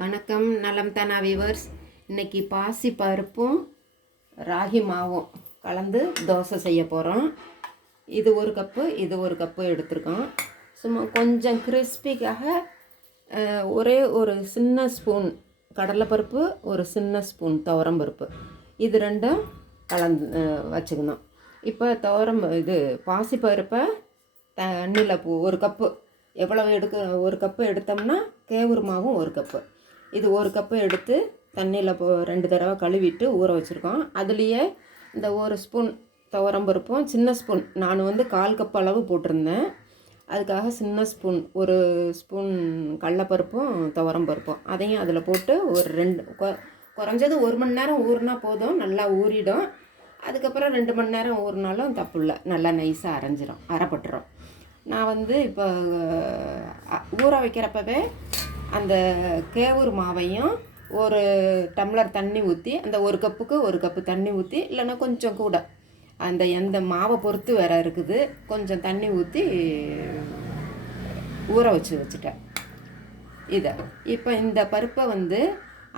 வணக்கம், நலம் தானா வியூவர்ஸ். இன்றைக்கி பாசி பருப்பும் ராகி மாவும் கலந்து தோசை செய்ய போகிறோம். இது ஒரு கப்பு, இது ஒரு கப்பு எடுத்துருக்கோம். சும்மா கொஞ்சம் கிறிஸ்பிக்காக ஒரே ஒரு சின்ன ஸ்பூன் கடலைப்பருப்பு, ஒரு சின்ன ஸ்பூன் துவரம்பருப்பு, இது ரெண்டும் கலந்து வச்சுக்கணும். இப்போ பாசி பருப்பை தண்ணியில் ஒரு கப்பு எவ்வளவு ஒரு கப்பு எடுத்தோம்னா கேவுரு மாவும் ஒரு கப்பு, இது ஒரு கப்பு எடுத்து தண்ணியில் 2 தடவை கழுவிட்டு ஊற வச்சுருக்கோம். அதுலேயே இந்த ஒரு ஸ்பூன் துவரம்பருப்பும் சின்ன ஸ்பூன், நான் 1/4 கப் அளவு போட்டிருந்தேன். அதுக்காக சின்ன ஸ்பூன் ஒரு ஸ்பூன் கடலப்பருப்பும் துவரம்பருப்பும் அதையும் அதில் போட்டு ஒரு 2 குறைஞ்சது 1 மணி நேரம் ஊறினா போதும், நல்லா ஊறிடும். அதுக்கப்புறம் 2 மணி நேரம் ஊறினாலும் தப்பு இல்லை, நல்லா நைஸாக அரைப்பட்டுரும். நான் இப்போ ஊற வைக்கிறப்பவே அந்த கேவுரு மாவையும் ஒரு டம்ளர் தண்ணி ஊற்றி, அந்த ஒரு கப்புக்கு ஒரு கப்பு தண்ணி ஊற்றி, இல்லைன்னா கொஞ்சம் கூட அந்த எந்த மாவை பொறுத்து வேறு இருக்குது, கொஞ்சம் தண்ணி ஊற்றி ஊற வச்சுட்டேன். இப்போ இந்த பருப்பை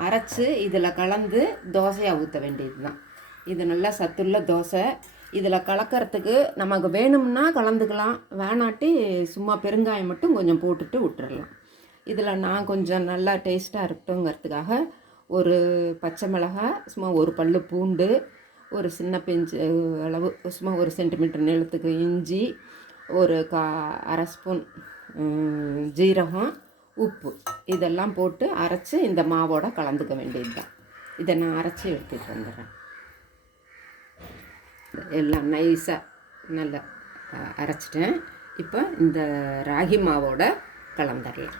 அரைச்சி இதில் கலந்து தோசையாக ஊற்ற வேண்டியது தான். இது நல்லா சத்துள்ள தோசை. இதில் கலக்கிறதுக்கு நமக்கு வேணும்னா கலந்துக்கலாம், வேணாட்டி சும்மா பெருங்காயம் மட்டும் கொஞ்சம் போட்டுட்டு விட்டுறலாம். இதில் நான் கொஞ்சம் நல்லா டேஸ்ட்டாக இருக்கட்டுங்கிறதுக்காக ஒரு பச்சை மிளகாய், சும்மா ஒரு பல் பூண்டு, ஒரு சின்ன பிஞ்சு அளவு சும்மா 1 சென்டிமீட்டர் நீளத்துக்கு இஞ்சி, ஒரு அரை ஸ்பூன் ஜீரகம், உப்பு, இதெல்லாம் போட்டு அரைச்சி இந்த மாவோட கலந்துக்க வேண்டியது தான். இதை நான் அரைச்சி எடுத்துகிட்டு வந்துடுறேன். எல்லாம் நைஸாக நல்லா அரைச்சிட்டேன். இப்போ இந்த ராகி மாவோட கலந்துடலாம்.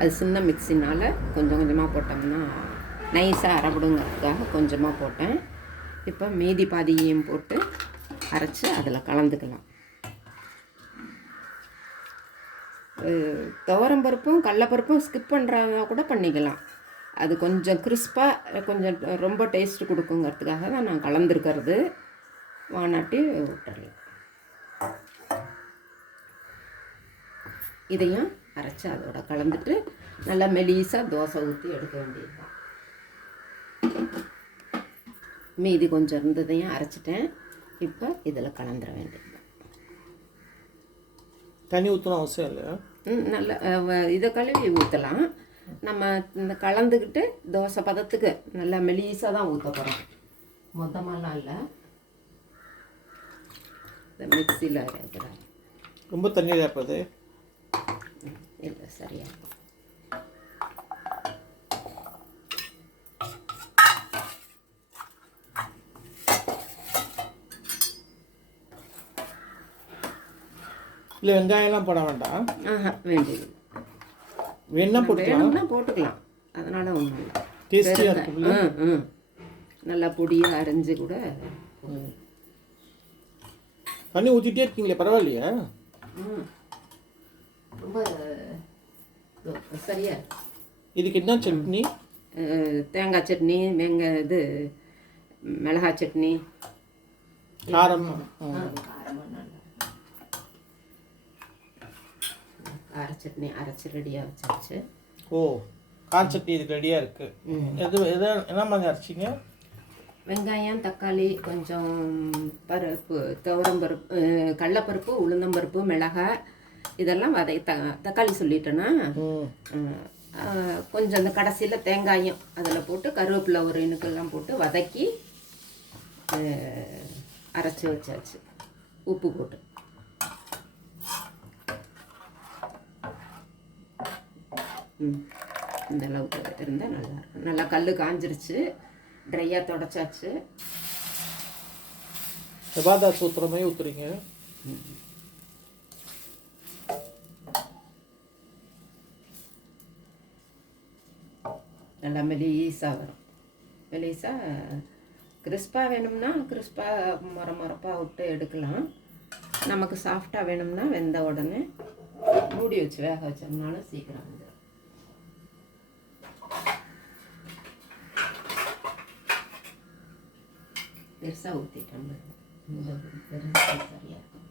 அது சின்ன மிக்சினால் கொஞ்சம் கொஞ்சமாக போட்டோம்னா நைஸாக அரைப்படுங்கிறதுக்காக கொஞ்சமாக போட்டேன். இப்போ மீதி பாதியையும் போட்டு அரைச்சி அதில் கலந்துக்கலாம். துவரம்பருப்பும் கடலப்பருப்பும் ஸ்கிப் பண்ணுறதா கூட பண்ணிக்கலாம். அது கொஞ்சம் கிறிஸ்பாக கொஞ்சம் ரொம்ப டேஸ்ட்டு கொடுக்குங்கிறதுக்காக தான் நான் கலந்துருக்கிறது, வானாட்டி விட்டுறலாம். இதையும் அரைச்சி அதோட கலந்துட்டு நல்லா மெலிசாக தோசை ஊற்றி எடுக்க வேண்டியது தான். மீதி கொஞ்சம் இருந்ததையும் அரைச்சிட்டேன். இப்போ இதில் கலந்துட வேண்டியது தான். தண்ணி ஊற்றணும் அவசியம் இல்லை. நல்லா இதை கழுவி ஊற்றலாம். நம்ம இந்த கலந்துக்கிட்டு தோசை பதத்துக்கு நல்லா மெலிசாக தான் ஊற்ற போகிறோம், மொத்தமாலாம் இல்லை. இந்த மிக்சியில் இருக்கிறேன். ரொம்ப தண்ணீர் இருப்பது இல்லை, சரியா இருக்கும். இல்லை வெங்காயம்லாம் போட வேண்டாம். வேண்டியது வேணும்னா போட்டுக்கலாம், அதனால ஒன்றும் இல்லை. டேஸ்டியாக இருக்குல்ல. நல்லா பொடியாக அரைஞ்சி கூட. தண்ணி ஊற்றிட்டே இருக்கீங்களே, பரவாயில்லையா? ரொம்ப சரியா. இதுக்கு என்ன சட்னி? தேங்காய் சட்னி, மிளகாய் சட்னி, காரம். கார சட்னி அரைச்சி ரெடியாக வச்சாச்சு. ஓ, கார சட்னி இதுக்கு ரெடியாக இருக்குது. என்ன மாதிரி அரைச்சிங்க? வெங்காயம், தக்காளி, கொஞ்சம் பருப்பு, துவரம்பருப்பு, கடலப்பருப்பு, உளுந்தம்பருப்பு, மிளகாய், இதெல்லாம் தக்காளி சொல்லிட்டேன்னா கொஞ்சம் அந்த கடைசியில் தேங்காயம் அதில் போட்டு கருவேப்பிலை ஒரு இனுக்கெல்லாம் போட்டு வதக்கி அரைச்சி வச்சாச்சு, உப்பு போட்டு. இந்த அளவுக்கு இருந்தால் நல்லாயிருக்கும். நல்லா கல் காஞ்சிருச்சு, ட்ரையாக தொடச்சாச்சு. செவ்வாதாஸ் ஊற்றுற மாதிரி ஊற்றுறீங்க. நல்லா மெலிசாக வரும். மெலிசாக கிறிஸ்பாக வேணும்னா கிறிஸ்பாக முறப்பாக விட்டு எடுக்கலாம். நமக்கு சாஃப்டாக வேணும்னா வெந்த உடனே மூடி வச்சு வேக வச்சோம்னாலும் சீக்கிரம் வந்துடும். பெருசாக ஊற்றிட்டேன், சரியாக இருக்கும்.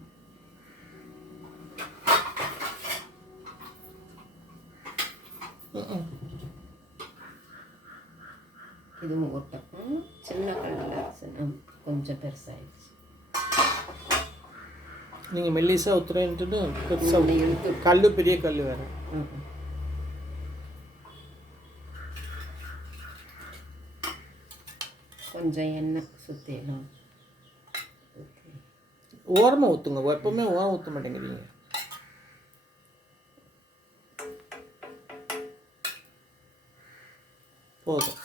இதுவும் ஓட்டக்கும் சின்ன கல்லில் கொஞ்சம் பெருசாகிடுச்சு. நீங்கள் மெல்லிஸாக ஊற்றுறேன்ட்டு பெருசாக இழுத்து கல் பெரிய கல் வேறு. கொஞ்சம் எண்ணெய் சுற்றிடலாம். ஓரமாக ஊற்றுங்க, எப்பவுமே ஓரம் ஊற்ற மாட்டேங்கிறீங்க. போதும்.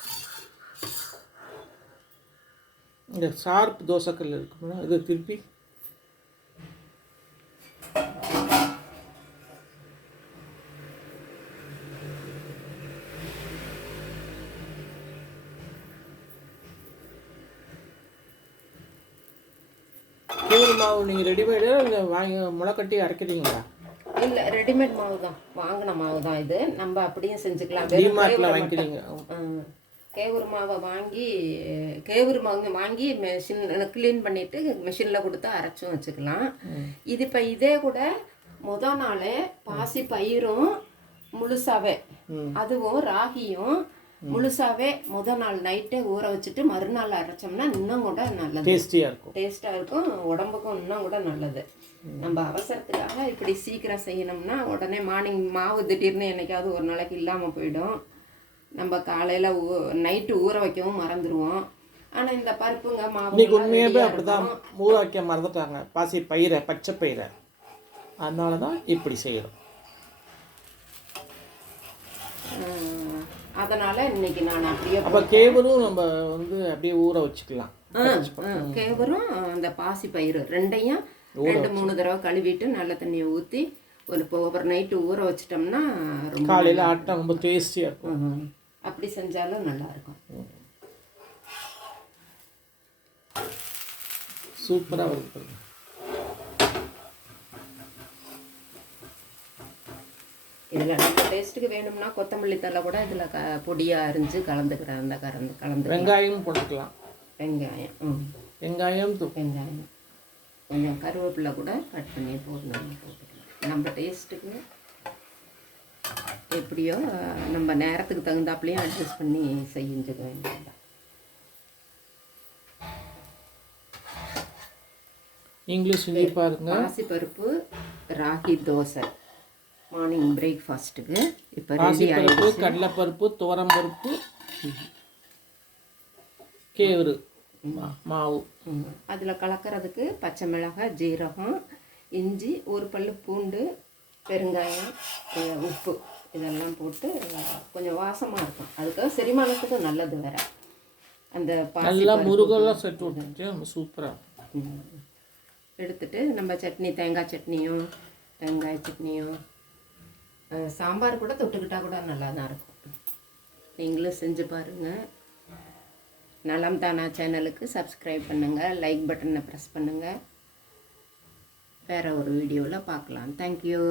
இந்த ஷார்ப் தோசைக்கல் இருக்குன்னா இது திருப்பி கேவுரு மாவு நீங்கள் ரெடிமேடு இல்லை வாங்கி முளைக்கட்டி அரைக்கிறீங்களா? இல்லை, ரெடிமேட் மாவு தான், வாங்கின மாவு தான் இது. நம்ம அப்படியும் செஞ்சுக்கலாம். டிமார்ட்டில் வாங்கிக்கிறீங்க. கேவுரு மாவை கேவுரு மாவு வாங்கி மெஷின் க்ளீன் பண்ணிவிட்டு மிஷினில் கொடுத்து அரைச்சும் வச்சுக்கலாம். இது இப்போ இதே கூட முதல் நாள் பாசி பயிரும் முழுசாவே, அதுவும் ராகியும் முழுசாவே முதல் நாள் நைட்டே ஊற வச்சுட்டு மறுநாள் அரைச்சோம்னா இன்னும் கூட நல்லது, டேஸ்ட்டாக இருக்கும், உடம்புக்கும் இன்னும் கூட நல்லது. நம்ம அவசரத்துக்காக இப்படி சீக்கிரம் செய்யணும்னா உடனே மார்னிங் மாவு திடீர்னு என்னைக்காவது ஒரு நாளைக்கு இல்லாமல் போயிடும். நம்ம காலையில் நைட்டு ஊற வைக்கவும் மறந்துடுவோம். ஆனால் இந்த பருப்புங்க மாவு உண்மையாகவே அப்படி தான் ஊற வைக்க மறந்துட்டாங்க, பாசி பயிரை, பச்சை பயிரை. அதனால தான் இப்படி செய்கிறோம். அதனால் இன்னைக்கு நான் அப்படியே அப்போ கேவரும் நம்ம அப்படியே ஊற வச்சுக்கலாம். கேவரும் அந்த பாசி பயிறு ரெண்டையும் 2-3 தடவை கழுவிட்டு நல்ல தண்ணியை ஊற்றி ஒரு நைட்டு ஊற வச்சிட்டோம்னா காலையில் ஆட்டம் ரொம்ப டேஸ்டியாக இருக்கும். அப்படி செஞ்சாலும் நல்லாயிருக்கும். சூப்பராக இருக்கும். இதில் நம்ம டேஸ்ட்டுக்கு வேணும்னா கொத்தமல்லி தழை கூட இதில் பொடியாக அரிஞ்சு கலந்துக்கிறேன். அந்த கலந்து வெங்காயம் போட்டுக்கலாம். வெங்காயம் வெங்காயம் கொஞ்சம் கருவேப்பிலை கூட கட் பண்ணி போட்டுக்கலாம். நம்ம டேஸ்ட்டுக்கு எப்படியோ நம்ம நேரத்துக்கு தகுந்தாப்புலையும் அட்ஜஸ்ட் பண்ணி செஞ்சுக்க வேண்டியது. இங்கிலீஷ் பாருங்க. பாசிப்பருப்பு ராகி தோசை மார்னிங் பிரேக்ஃபாஸ்ட்டுக்கு இப்போ பாசிப்பருப்பு, கடலைப்பருப்பு, துவரம்பருப்பு, கேவுரு மாவு. அதில் கலக்கிறதுக்கு பச்சை மிளகாய், ஜீரகம், இஞ்சி, ஒரு பல்லு பூண்டு, பெருங்காயம், உப்பு இதெல்லாம் போட்டு கொஞ்சம் வாசமாக இருக்கும். அதுக்காக செரிமானத்துக்கு நல்லது வேறு. அந்த நல்லா முருகெல்லாம் செட்டு விட்டுட்டு சூப்பராக எடுத்துட்டு நம்ம சட்னி, தேங்காய் சட்னியும் வெங்காய சட்னியும் சாம்பார் கூட தொட்டுக்கிட்டால் கூட நல்லா தான் இருக்கும். நீங்களும் செஞ்சு பாருங்கள். நலம் தானா சேனலுக்கு சப்ஸ்கிரைப் பண்ணுங்கள், லைக் பட்டனை ப்ரெஸ் பண்ணுங்கள். வேறு ஒரு வீடியோவில் பார்க்கலாம். தேங்க்யூ.